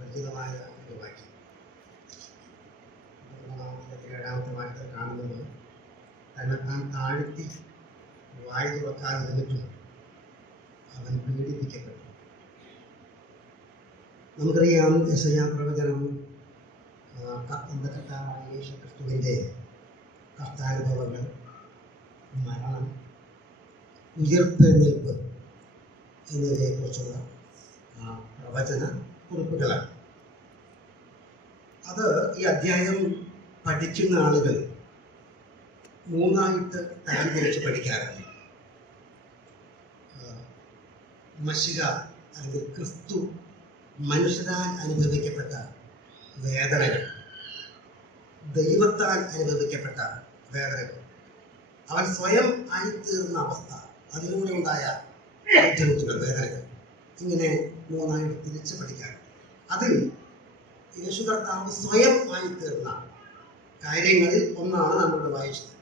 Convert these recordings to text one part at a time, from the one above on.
പരിചിതമായ ഒരു വാക്യം. ഏഴാമത്തെ വാക്യത്തിൽ കാണുന്നത് തന്നെത്താൻ താഴ്ത്തി വായു തുറക്കാതിരുന്നിട്ടും അവൻ പീഡിപ്പിക്കപ്പെട്ടു. നമുക്കറിയാം യെശയ്യാ പ്രവചനം നമ്മുടെ കർത്താവായ യേശു ക്രിസ്തുവിൻ്റെ കഷ്ടാനുഭവങ്ങൾ, മരണം, ഉയർത്തെഴുന്നേൽപ്പ് എന്നിവയെക്കുറിച്ചുള്ള പ്രവചന കുറിപ്പുകളാണ്. അത് ഈ അധ്യായം പഠിക്കുന്ന ആളുകൾ മൂന്നായിട്ട് തരംതിരിച്ച് പഠിക്കാറുണ്ട്. മശിഹ അല്ലെങ്കിൽ ക്രിസ്തു മനുഷ്യരാൽ അനുഭവിക്കപ്പെട്ട വേദനകൾ, ദൈവത്താൽ അനുഭവിക്കപ്പെട്ട വേദനകൾ, അവൻ സ്വയം ആയിത്തീർന്ന അവസ്ഥ, അതിലൂടെ ഉണ്ടായ ബുദ്ധിമുട്ടുകൾ, വേദനകൾ, ഇങ്ങനെ മൂന്നായിട്ട് തിരിച്ച് പഠിക്കാറുണ്ട്. അതിൽ യേശു കർത്താവ് സ്വയം ആയിത്തീർന്ന കാര്യങ്ങളിൽ ഒന്നാണ് നമ്മളിവിടെ വായിച്ചത്.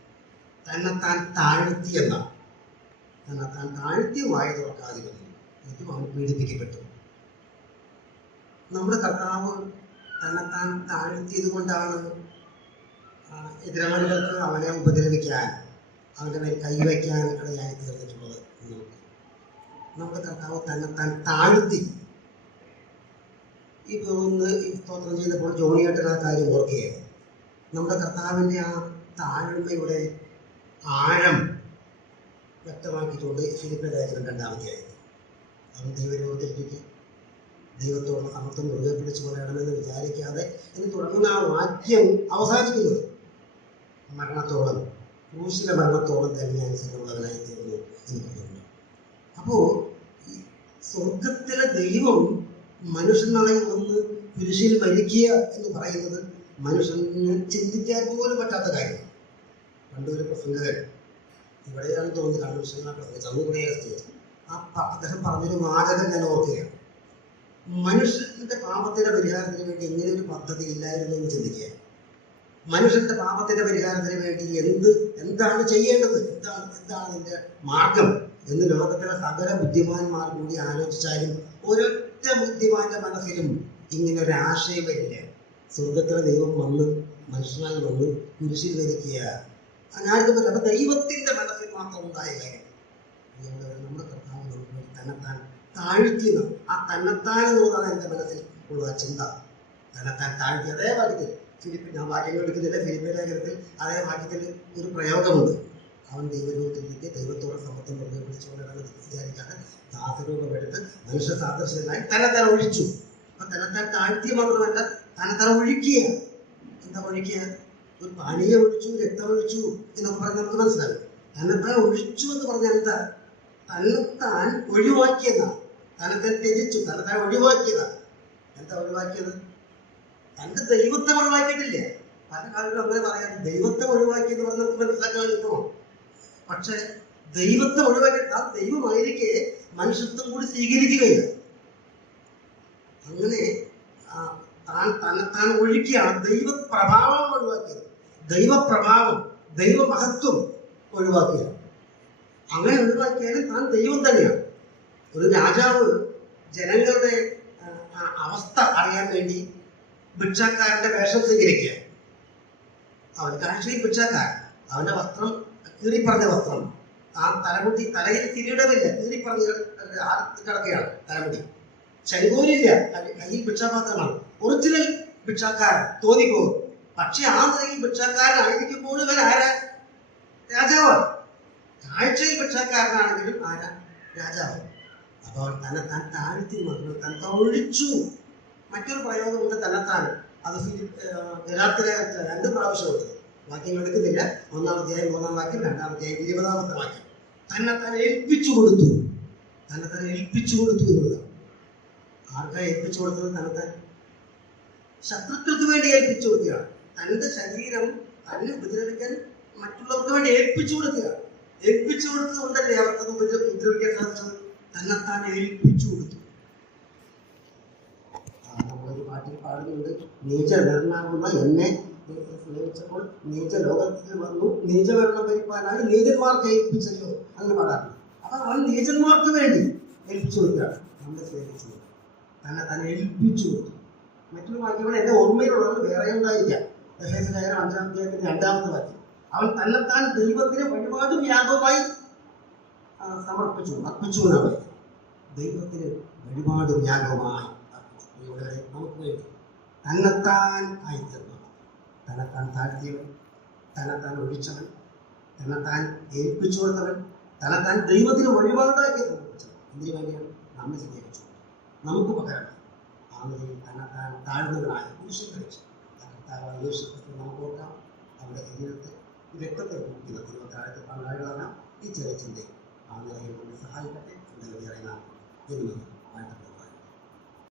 തന്നെത്താൻ താഴ്ത്തി എന്നാണ്. തന്നെത്താൻ താഴ്ത്തി വായ തുറക്കാതിരുന്നു, എന്നിട്ടും അവൻ പീഡിപ്പിക്കപ്പെട്ടു. നമ്മുടെ കർത്താവ് തന്നെത്താൻ താഴ്ത്തിയത് കൊണ്ടാണ് എതിരാളികൾക്ക് അവനെ ഉപദ്രവിക്കാൻ, അവൻ്റെ മേൽ കൈവയ്ക്കാൻ ഇടയായി തീർന്നിട്ടുള്ളത്. നമ്മുടെ കർത്താവ് തന്നെത്താൻ താഴ്ത്തി. ഇപ്പോൾ ഒന്ന് ഈ സ്തോത്രം ചെയ്തപ്പോൾ ജോണിയായിട്ട് ആ കാര്യം ഓർക്കുകയാണ്. നമ്മുടെ കർത്താവിൻ്റെ ആ താഴ്മയുടെ ആഴം വ്യക്തമാക്കിയിട്ടുണ്ട് ഫിലിപ്പിയ ലേഖനം 2-ാം അധ്യായം. അവൻ ദൈവരൂപത്തിലേക്ക് ദൈവത്തോടുള്ള സമത്വം മുറുകെ പിടിച്ചു കൊള്ളണമെന്ന് വിചാരിക്കാതെ എന്ന് തുടങ്ങുന്ന ആ വാക്യം അവസാനിക്കുന്നത് മരണത്തോളം, ക്രൂശിലെ മരണത്തോളം തന്നെ അനുസരണമുള്ളവനായി തീർന്നു എന്ന് പറയുന്നു. അപ്പോൾ ഈ സ്വർഗത്തിലെ ദൈവം മനുഷ്യനായി വന്ന് കുരിശിൽ മരിക്കുക എന്ന് പറയുന്നത് മനുഷ്യന് ചിന്തിക്കാൻ പോലും പറ്റാത്ത കാര്യം. പണ്ടൊരു പ്രസംഗകൻ, ഇവിടെയാണ് തോന്നുന്നത് കൺവെൻഷനാണ് പ്രസംഗിച്ചത്, അന്നുകൂടെ അദ്ദേഹം പറഞ്ഞൊരു വാചകം ഞാൻ ഓർക്കുകയാണ്. മനുഷ്യന്റെ പാപത്തിന്റെ പരിഹാരത്തിന് വേണ്ടി ഇങ്ങനെ ഒരു പദ്ധതി ഇല്ലായിരുന്നു എന്ന് ചിന്തിക്കുക. മനുഷ്യന്റെ പാപത്തിന്റെ പരിഹാരത്തിന് വേണ്ടി എന്താണ് ചെയ്യേണ്ടത്, എന്താണ് ഇതിന്റെ മാർഗം എന്ന് ലോകത്തിലെ സകല ബുദ്ധിമാന്മാർ കൂടി ആലോചിച്ചാലും ഒരൊറ്റ ബുദ്ധിമാന്റെ മനസ്സിലും ഇങ്ങനെ ഒരു ആശയം വരില്ല. സ്വർഗത്തിലെ ദൈവം വന്ന് മനുഷ്യനായി വന്ന് കുരിശിൽ വരിക്കുക, അങ്ങാർക്കും പറ്റില്ല. അപ്പൊ ദൈവത്തിന്റെ മനസ്സിൽ മാത്രം ഉണ്ടായ കാര്യം നമ്മുടെ കർത്താവ് നമുക്ക് തന്നെത്താൻ താഴ്ത്തിയത്. ആ തന്നെത്താൻ എന്നുള്ളതാണ് എൻ്റെ മനസ്സിൽ ഉള്ള ചിന്ത. തന്നെത്താൻ താഴ്ത്തി. അതേ വാക്യത്തിൽ ഞാൻ വാക്യങ്ങൾ എടുക്കുന്നില്ല, ഫിലിപ്പിയ ലേഖനത്തിൽ അതേ വാക്യത്തിൽ ഒരു പ്രയോഗമുണ്ട്. അവൻ ദൈവരൂപത്തിലേക്ക് ദൈവത്തോടെ സമത്വം മുറുകെ പിടിച്ചുകൊണ്ടിടന്ന് വിചാരിക്കാതെ ദാസരൂപമെടുത്ത് മനുഷ്യ സാദൃശ്യനായി തന്നെത്താൻ ഒഴിച്ചു. അപ്പൊ തന്നെത്താൻ താഴ്ത്തിയ മാത്രമല്ല, തന്നെത്താൻ ഒഴിക്കുക. എന്താ ഒഴിക്കുക? ഒരു പാനീയം ഒഴിച്ചു, രക്തമൊഴിച്ചു എന്നൊക്കെ പറഞ്ഞ് നമുക്ക് മനസ്സിലാകും. തന്നെത്താൻ ഒഴിച്ചു എന്ന് പറഞ്ഞാൽ എന്താ? തന്നെത്താൻ ഒഴിവാക്കിയതാണ്. തന്നെത്താൻ ത്യജിച്ചു, തന്നെത്താൻ ഒഴിവാക്കിയതാണ്. എന്താ ഒഴിവാക്കിയത്? തന്റെ ദൈവത്തെ ഒഴിവാക്കിയിട്ടില്ല. പല കാലങ്ങളും അങ്ങനെ പറയാം, ദൈവത്തെ ഒഴിവാക്കിയെന്ന് പറഞ്ഞാൽ നമുക്ക് മനസ്സിലാക്കാൻ എളുപ്പമാണ്. പക്ഷെ ദൈവത്തെ ഒഴിവാക്കിയിട്ട് ആ ദൈവമായിരിക്കെ മനുഷ്യത്വം കൂടി സ്വീകരിക്കുകയാണ്. അങ്ങനെ തന്നെത്താൻ ഒഴിക്കുകയാണ്. ദൈവപ്രഭാവം ഒഴിവാക്കിയത്, ദൈവപ്രഭാവം, ദൈവമഹത്വം ഒഴിവാക്കുകയാണ്. അങ്ങനെ ഒഴിവാക്കിയാലും താൻ ദൈവം തന്നെയാണ്. ഒരു രാജാവ് ജനങ്ങളുടെ അവസ്ഥ അറിയാൻ വേണ്ടി ഭിക്ഷാക്കാരന്റെ വേഷം സ്വീകരിക്കുക. അവൻ കാഴ്ചയിൽ ഭിക്ഷാക്കാരൻ, അവന്റെ വസ്ത്രം കീറിപ്പറഞ്ഞ വസ്ത്രം, താൻ തലമുടി, തലയിൽ കിരീടമില്ല, കീറിപ്പറഞ്ഞ് കിടക്കുകയാണ് തലമുടി, ചെങ്കോലില്ല, കയ്യിൽ ഭിക്ഷാപാത്രമാണ്. ഒറിജിനൽ ഭിക്ഷാക്കാരൻ തോന്നിപ്പോകും. പക്ഷെ ആ നിലയിൽ ഭിക്ഷാക്കാരനായിരിക്കുമ്പോൾ ഇവൻ ആരാ? രാജാവാണ്. കാഴ്ചയിൽ ഭിക്ഷാക്കാരനാണെങ്കിലും ആരാ? രാജാവ്. അപ്പോൾ തന്നെത്താൻ താഴ്ത്തി വന്നു, തന്നെത്താൻ ഒഴിച്ചു. മറ്റൊരു പ്രയോഗമുണ്ട് തന്നെത്താൻ. അത് ഗലാത്യയിലെ 2 പ്രാവശ്യമുണ്ട്. വാക്യങ്ങൾ എടുക്കുന്നില്ല. 1-ാം അധ്യായം 3-ാം വാക്യം, 2-ാം അധ്യായം 20-ാമത്തെ വാക്യം. തന്നെത്താൻ ഏൽപ്പിച്ചു കൊടുത്തു. തന്നെത്താൻ ഏൽപ്പിച്ചു കൊടുത്തു എന്നുള്ളത് ആർക്കാ ഏൽപ്പിച്ചു കൊടുത്തത്? തന്നെത്താൻ ശത്രുക്കൾക്ക് വേണ്ടി ഏൽപ്പിച്ചു കൊടുക്കുകയാണ്. തന്റെ ശരീരം തന്നെ ഉപദ്രവിക്കാൻ മറ്റുള്ളവർക്ക് വേണ്ടി ഏൽപ്പിച്ചു കൊടുക്കുകയാണ്. ഏൽപ്പിച്ചു കൊടുത്തത് കൊണ്ടല്ലേ അവർക്കത് ഉപദ്രവിക്കാൻ സാധിച്ചത്? തന്നെത്താൻ ഏൽപ്പിച്ചു കൊടുത്തു. നമ്മളൊരു പാട്ടിൽ പാടുന്നുണ്ട്, നീചവരണമാകുന്ന എന്നെ സ്നേഹിച്ചപ്പോൾ നീച ലോകത്തിൽ വന്നു, നീചവരണം ഭരിപ്പാനായി നീചന്മാർക്ക് ഏൽപ്പിച്ചല്ലോ, അങ്ങനെ പാടാറുണ്ട്. അപ്പൊ അവൻ നീചന്മാർക്ക് വേണ്ടി ഏൽപ്പിച്ചു കൊടുക്കുകയാണ്. നമ്മെ സ്നേഹിച്ചു, തന്നെ ഏൽപ്പിച്ചു കൊടുത്തു. മറ്റൊരു വാക്യങ്ങൾ എൻ്റെ ഓർമ്മയിലുള്ളത് വേറെ ഉണ്ടായിരിക്കാം. എഫേസ്യർ ലേഖനം 5-ാം അധ്യായത്തിന്റെ 2-ാമത്തെ വാക്യം, അവൻ തന്നെത്താൻ ദൈവത്തിന് വഴിപാടും യാഗവുമായി സമർപ്പിച്ചു, അർപ്പിച്ചു എന്നാണ്. ദൈവത്തിന് വഴിപാടും യാഗവുമായി അർപ്പിച്ചു. ഇവിടെ നമുക്ക് വേണ്ടി തന്നെത്താൻ ആയിത്തീർന്നു, തന്നെത്താൻ താഴ്ത്തിയവൻ, തന്നെത്താൻ ഒഴിച്ചവൻ, തന്നെത്താൻ ഏൽപ്പിച്ചു കൊടുത്തവൻ, തന്നെത്താൻ ദൈവത്തിന് വഴിപാടാക്കി സമർപ്പിച്ചവൻ. എന്തിനു വേണ്ടിയാണ്? നമ്മെ സ്നേഹിച്ചു, നമുക്ക് പകരമായി ആ നിലയിൽ തന്നെത്താൻ താഴ്ന്നവനായ കുരിശിൽ കഴിച്ചു കർത്താവായ യേശു ക്രിസ്തു നമുക്ക് ഓർക്കാം. നമ്മുടെ ശരീരത്തെ രക്തത്തെ കുടിക്കുന്ന തിരുവത്താഴത്തെ പങ്കാളികളാണ്. ഈ ചെറിയ ചിന്തയും ആ നിലയിൽ നമ്മെ സഹായിക്കട്ടെ. എന്തായാലും വേറെ നാം എന്ന് വാഴ്ത്തട്ടെ.